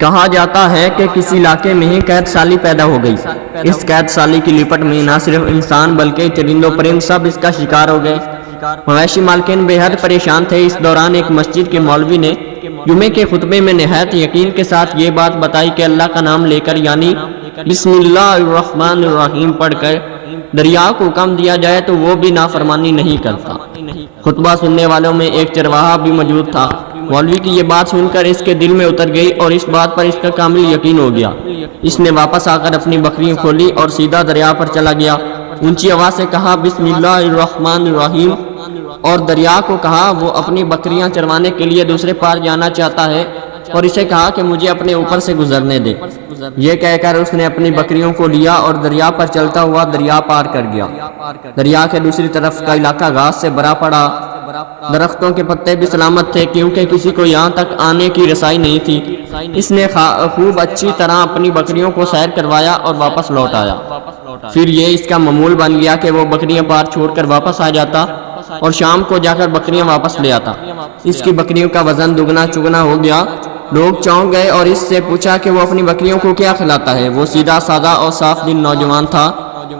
کہا جاتا ہے کہ کسی علاقے میں ہی قحط سالی پیدا ہو گئی۔ اس قحط سالی کی لپٹ میں نہ صرف انسان بلکہ چرند و پرند سب اس کا شکار ہو گئے۔ مویشی مالکین بے حد پریشان تھے۔ اس دوران ایک مسجد کے مولوی نے جمعے کے خطبے میں نہایت یقین کے ساتھ یہ بات بتائی کہ اللہ کا نام لے کر یعنی بسم اللہ الرحمن الرحیم پڑھ کر دریا کو حکم دیا جائے تو وہ بھی نافرمانی نہیں کرتا۔ خطبہ سننے والوں میں ایک چرواہا بھی موجود تھا۔ مولوی کی یہ بات سن کر اس کے دل میں اتر گئی اور اس بات پر اس کا کامل یقین ہو گیا۔ اس نے واپس آ کر اپنی بکریاں کھولی اور سیدھا دریا پر چلا گیا۔ اونچی آواز سے کہا بسم اللہ الرحمن الرحیم اور دریا کو کہا وہ اپنی بکریاں چروانے کے لیے دوسرے پار جانا چاہتا ہے اور اسے کہا کہ مجھے اپنے اوپر سے گزرنے دے۔ یہ کہہ کر اس نے اپنی بکریوں کو لیا اور دریا پر چلتا ہوا دریا پار کر گیا۔ دریا کے دوسری طرف کا علاقہ گھاس سے بھرا پڑا، درختوں کے پتے بھی سلامت تھے کیونکہ کسی کو یہاں تک آنے کی رسائی نہیں تھی۔ اس نے خوب اچھی طرح اپنی بکریوں کو سیر کروایا اور واپس لوٹ آیا۔ پھر یہ اس کا معمول بن گیا کہ وہ بکریاں پار چھوڑ کر واپس آ جاتا اور شام کو جا کر بکریاں واپس لے آتا۔ اس کی بکریوں کا وزن دگنا چگنا ہو گیا۔ لوگ چونک گئے اور اس سے پوچھا کہ وہ اپنی بکریوں کو کیا کھلاتا ہے۔ وہ سیدھا سادہ اور صاف دل نوجوان تھا۔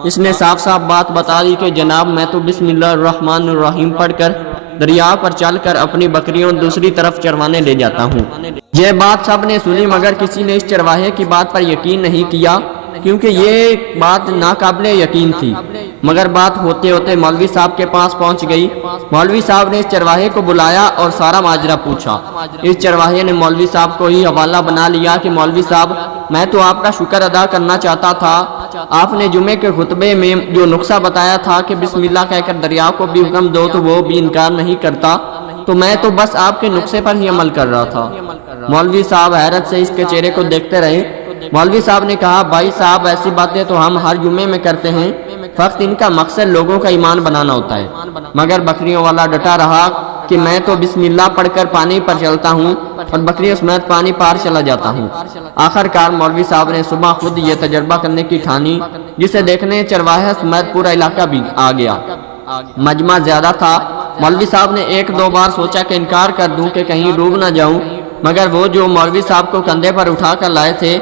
اس نے صاف صاف بات بتا دی کہ جناب میں تو بسم اللہ الرحمن الرحیم پڑھ کر دریا پر چل کر اپنی بکریوں دوسری طرف چروانے لے جاتا ہوں۔ یہ بات سب نے سنی مگر کسی نے اس چرواہے کی بات پر یقین نہیں کیا کیونکہ یہ بات ناقابل یقین تھی۔ مگر بات ہوتے ہوتے مولوی صاحب کے پاس پہنچ گئی۔ مولوی صاحب نے اس چرواہے کو بلایا اور سارا ماجرا پوچھا۔ اس چرواہے نے مولوی صاحب کو ہی حوالہ بنا لیا کہ مولوی صاحب میں تو آپ کا شکر ادا کرنا چاہتا تھا۔ آپ نے جمعے کے خطبے میں جو نقصہ بتایا تھا کہ بسم اللہ کہہ کر دریا کو بھی حکم دو تو وہ بھی انکار نہیں کرتا، تو میں تو بس آپ کے نقصے پر ہی عمل کر رہا تھا۔ مولوی صاحب حیرت سے اس کے چہرے کو دیکھتے رہے۔ مولوی صاحب نے کہا بھائی صاحب ایسی باتیں تو ہم ہر جمعے میں کرتے ہیں، فقط ان کا مقصد لوگوں کا ایمان بنانا ہوتا ہے۔ مگر بکریوں والا ڈٹا رہا کہ میں تو بسم اللہ پڑھ کر پانی پر چلتا ہوں اور بکریوں سمیت پانی پار چلا جاتا ہوں۔ آخر کار مولوی صاحب نے صبح خود یہ تجربہ کرنے کی ٹھانی، جسے دیکھنے چرواہے سمیت پورا علاقہ بھی آ گیا۔ مجمع زیادہ تھا۔ مولوی صاحب نے ایک دو بار سوچا کہ انکار کر دوں کہ کہیں ڈوب نہ جاؤں، مگر وہ جو مولوی صاحب کو کندھے پر اٹھا کر لائے تھے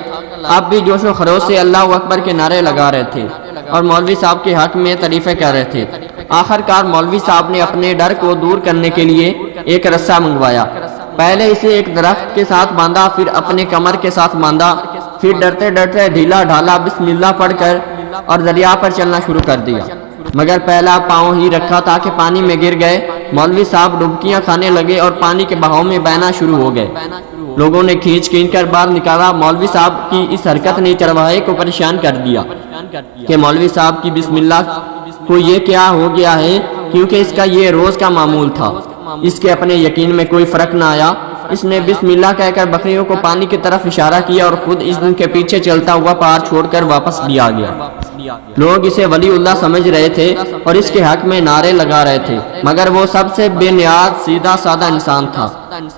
اب بھی جوش و خروش سے اللہ اکبر کے نعرے لگا رہے تھے اور مولوی صاحب کے حق میں تعریفیں کر رہے تھے۔ آخر کار مولوی صاحب نے اپنے ڈر کو دور کرنے کے لیے ایک رسہ منگوایا۔ پہلے اسے ایک درخت کے ساتھ باندھا، پھر اپنے کمر کے ساتھ باندھا، پھر ڈرتے ڈرتے ڈھیلا ڈھالا بسم اللہ پڑھ کر اور دریا پر چلنا شروع کر دیا۔ مگر پہلا پاؤں ہی رکھا تھا کہ پانی میں گر گئے۔ مولوی صاحب ڈبکیاں کھانے لگے اور پانی کے بہاؤ میں بہنا شروع ہو گئے۔ لوگوں نے کھینچ کر باہر نکالا۔ مولوی صاحب کی اس حرکت نے چرواہے کو پریشان کر دیا کہ مولوی صاحب کی بسم اللہ کو یہ کیا ہو گیا ہے، کیونکہ اس کا یہ روز کا معمول تھا۔ اس کے اپنے یقین میں کوئی فرق نہ آیا۔ اس نے بسم اللہ کہہ کر بکریوں کو پانی کی طرف اشارہ کیا اور خود اس دن کے پیچھے چلتا ہوا پار چھوڑ کر واپس بھی آ گیا۔ لوگ اسے ولی اللہ سمجھ رہے تھے اور اس کے حق میں نعرے لگا رہے تھے، مگر وہ سب سے بے نیاز سیدھا سادہ انسان تھا۔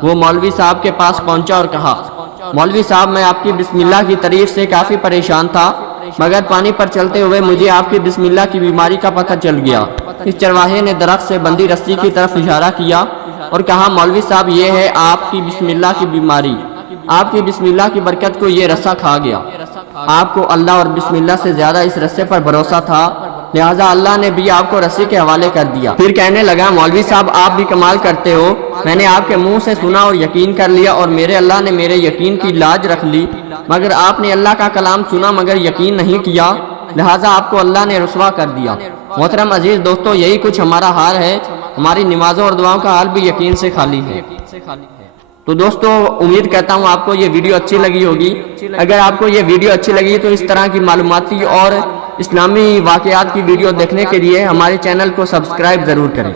وہ مولوی صاحب کے پاس پہنچا اور کہا مولوی صاحب میں آپ کی بسم اللہ کی تعریف سے کافی پریشان تھا، مگر پانی پر چلتے ہوئے مجھے آپ کی بسم اللہ کی بیماری کا پتہ چل گیا۔ اس چرواہے نے درخت سے بندھی رسی کی طرف اشارہ کیا اور کہا مولوی صاحب یہ ہے آپ کی بسم اللہ کی بیماری، آپ کی بسم اللہ کی برکت کو یہ رسہ کھا گیا۔ آپ کو اللہ اور بسم اللہ سے زیادہ اس رسے پر بھروسہ تھا، لہٰذا اللہ نے بھی آپ کو رسی کے حوالے کر دیا۔ پھر کہنے لگا مولوی صاحب آپ بھی کمال کرتے ہو، میں نے آپ کے منہ سے سنا اور یقین کر لیا اور میرے اللہ نے میرے یقین کی لاج رکھ لی، مگر آپ نے اللہ کا کلام سنا مگر یقین نہیں کیا، لہٰذا آپ کو اللہ نے رسوا کر دیا۔ محترم عزیز دوستو یہی کچھ ہمارا حال ہے، ہماری نمازوں اور دعاؤں کا حال بھی یقین سے خالی ہے۔ تو دوستو امید کرتا ہوں آپ کو یہ ویڈیو اچھی لگی ہوگی۔ اگر آپ کو یہ ویڈیو اچھی لگی تو اس طرح کی معلوماتی اور اسلامی واقعات کی ویڈیو دیکھنے کے لیے ہمارے چینل کو سبسکرائب ضرور کریں۔